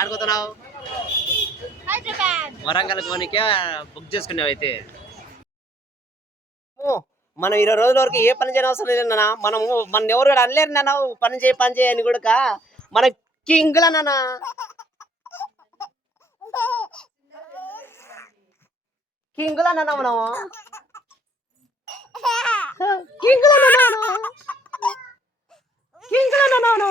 ఆడుకోతున్నావు Warangal కోనికే book చేసుకున్నావు అయితే. మనం 20 రోజుల వరకు ఏ పని చేయని అవసరం లేదు నాన్న. మనము మన ఎవరు కూడా అనలేరు నాన్న పని చేయి అని కూడా. మన కింగ్లా నాన్న, కింగ్లా నాన్న, మనం కింగ్లా నాన్న, కింగ్లా నాన్న,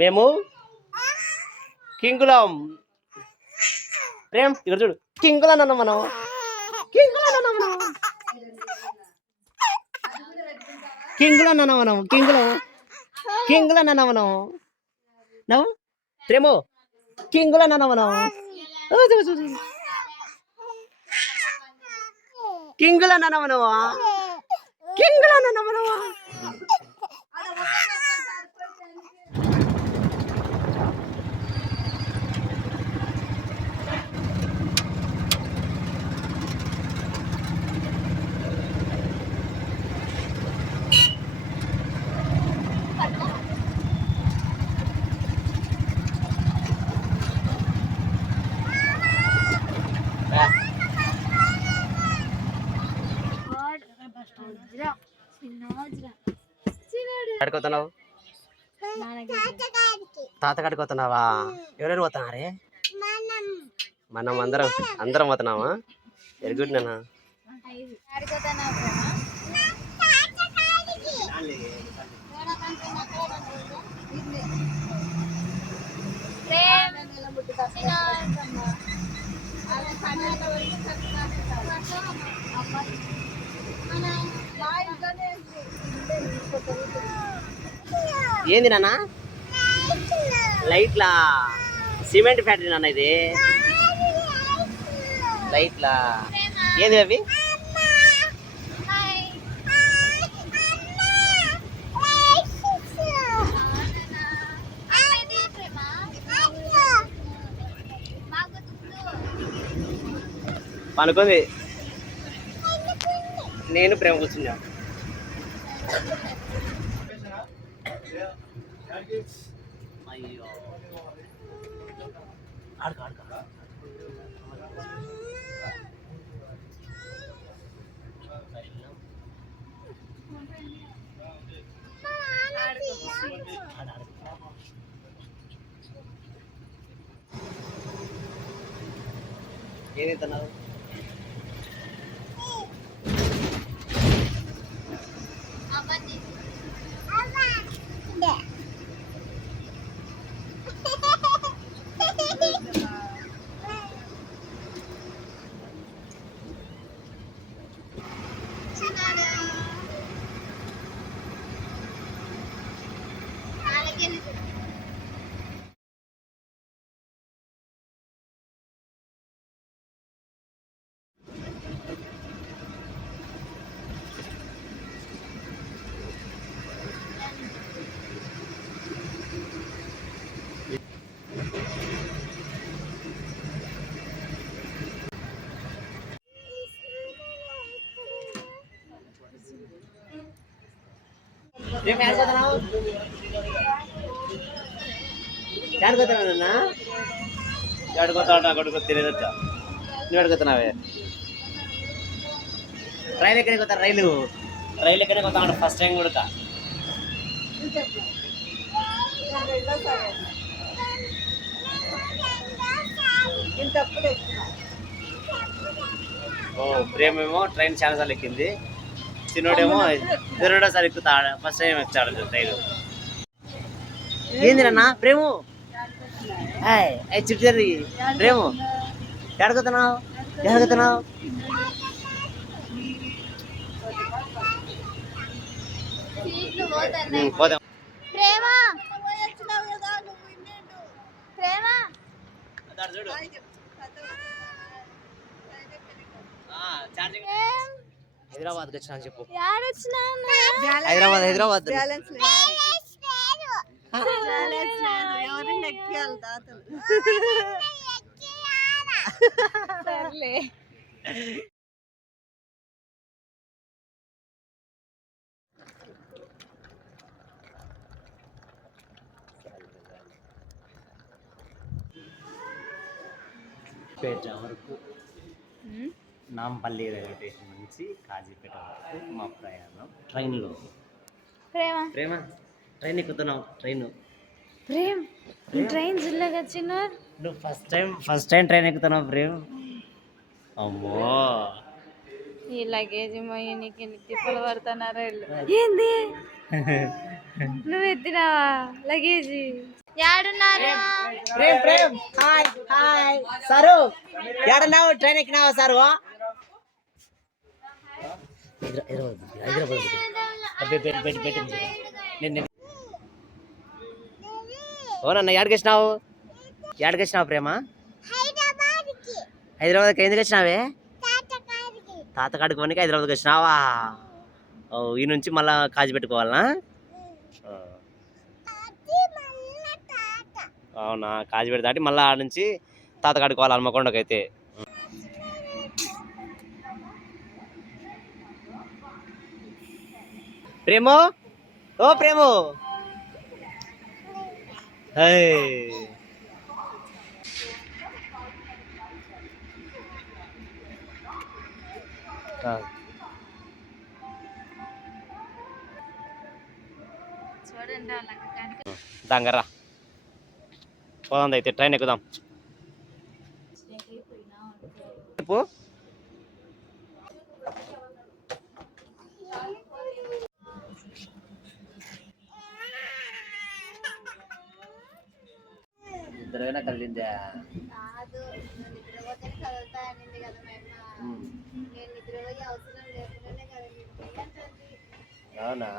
మేము కింగులం. ప్రేమ్ ఇక్కడ చూడు, కింగులా నాన్న, మనం కింగులా నాన్న, మనం కింగులా నాన్న, మనం కింగులం, కింగులా నాన్న, మనం నవ్వు ప్రేమో కింగులా నాన్న, మనం కింగులా నాన్న, మనవా కింగులా నాన్న, మనవా. అడుగుతున్నావు తాత కడుకోతున్నావా? ఎవరెవరు పోతున్నారే? మనం అందరం పోతున్నావా? వెరీ గుడ్ నాన్న. ఏంది నాన్న? లైట్లా సిమెంట్ ఫ్యాక్టరీ నాన్న ఇది. లైట్లా ఏంది అవి? పనుకుంది. నేను ప్రేమ కూర్చున్నా. అయ్యో ఆడుకో ఆడుకో. ఏదైతున్నావు? కొడుకు తెలియదట. నువ్వు అడుగుతున్నావే రైలు ఎక్కడికి పోతా? రైలు ఎక్కడికి పోతా? ఫస్ట్ టైం కూడా ప్రేమేమో ట్రైన్ చాలా సార్లు ఎక్కింది. చిన్నోడేమో 2సారి ఎక్కుతాడు. ఫస్ట్ టైం ఎక్కాడు ట్రైన్. ఏంది నాన్న ప్రేము? చుట్టారు ప్రేము. ఎడగతున్నావు? పోదాం. హైదరాబాద్ వచ్చినా చెప్పు. హైదరాబాద్ పేట వరకు నాంపల్లి రైల్వే స్టేషన్ నుంచి కాజీపేట వరకు మా ప్రయాణం ట్రైన్లో. ప్రేమ ప్రేమ ట్రైన్ ఎక్కుతున్నావు. ట్రైన్ జిల్లాగా వచ్చిన నువ్వు ఫస్ట్ టైం ట్రైన్ ఎక్కుతున్నావు ప్రేమ్. అమ్మో ఈ లగేజ్ మొయ్యనికి ఎన్ని తిప్పలు పడుతున్నారు ఏంది నువ్వు ఎత్తినావా లగేజ్ యాడున్నారు ప్రేమ్ హాయ్ హాయ్ సారు ఎడన్నావు ట్రైన్ ఎక్కినావా సారు హైదరాబాద్ ఓనన్నా ఏడకి వచ్చినావు ప్రేమ హైదరాబాద్కి ఎందుకు వచ్చినావే తాతకాడికి వనికి హైదరాబాద్కి వచ్చినావా ఈ నుంచి మళ్ళా కాజీ పెట్టుకోవాలనా అవునా కాజీపేట దాటి మళ్ళీ ఆడ నుంచి తాతకాడికి పోవాలి హన్మకొండకైతే. ప్రేమో ఓ ప్రేమో చూడండి దాంగరా పోదాం అయితే ట్రైన్ ఎక్కుదాం. ఇద్దరైనా కలిందా అవునా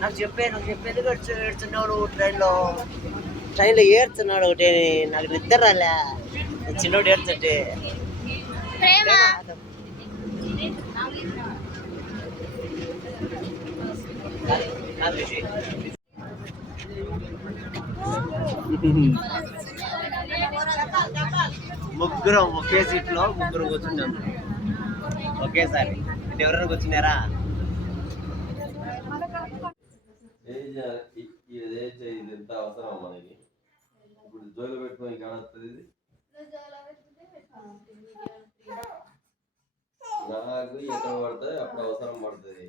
నాకు చెప్పేది ఏడుతున్నాడు ట్రైన్లో ఏడుతున్నాడు ఒకటి నాకు నిద్ర రాలే చిన్నోడు ఏడుతుంటే ముగ్గురం ఒకే సీట్లో ముగ్గురు కూర్చున్నాం ఒకేసారి. ఎవరైనా కూర్చున్నారా ఎంత అవసరం మనకి ఇప్పుడు జోలు పెట్టుకొని కానొస్తుంది నాకు ఎక్కడ పడుతుంది అప్పుడు అవసరం పడుతుంది.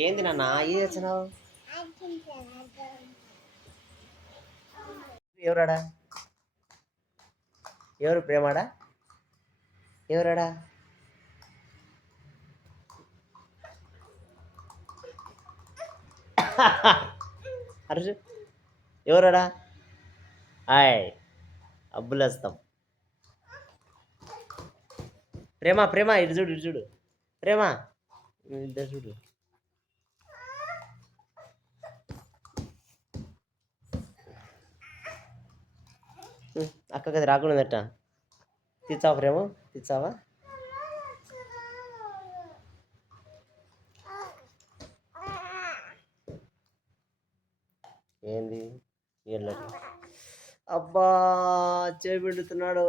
ఏంది నాన్న ఏం చేస్తున్నావు? ఎవరాడా ఎవరు ప్రేమాడా ఎవరాడా అర్జు ఎవరాడా హాయ్ అబ్బులేస్తాం. ప్రేమ ఇటు చూడు ప్రేమ ఇద్దరు చూడు. అక్కకి అది రాకుండా తెచ్చావా ప్రేమ తెచ్చావా? ఏంది అబ్బా చేపెడుతున్నాడు.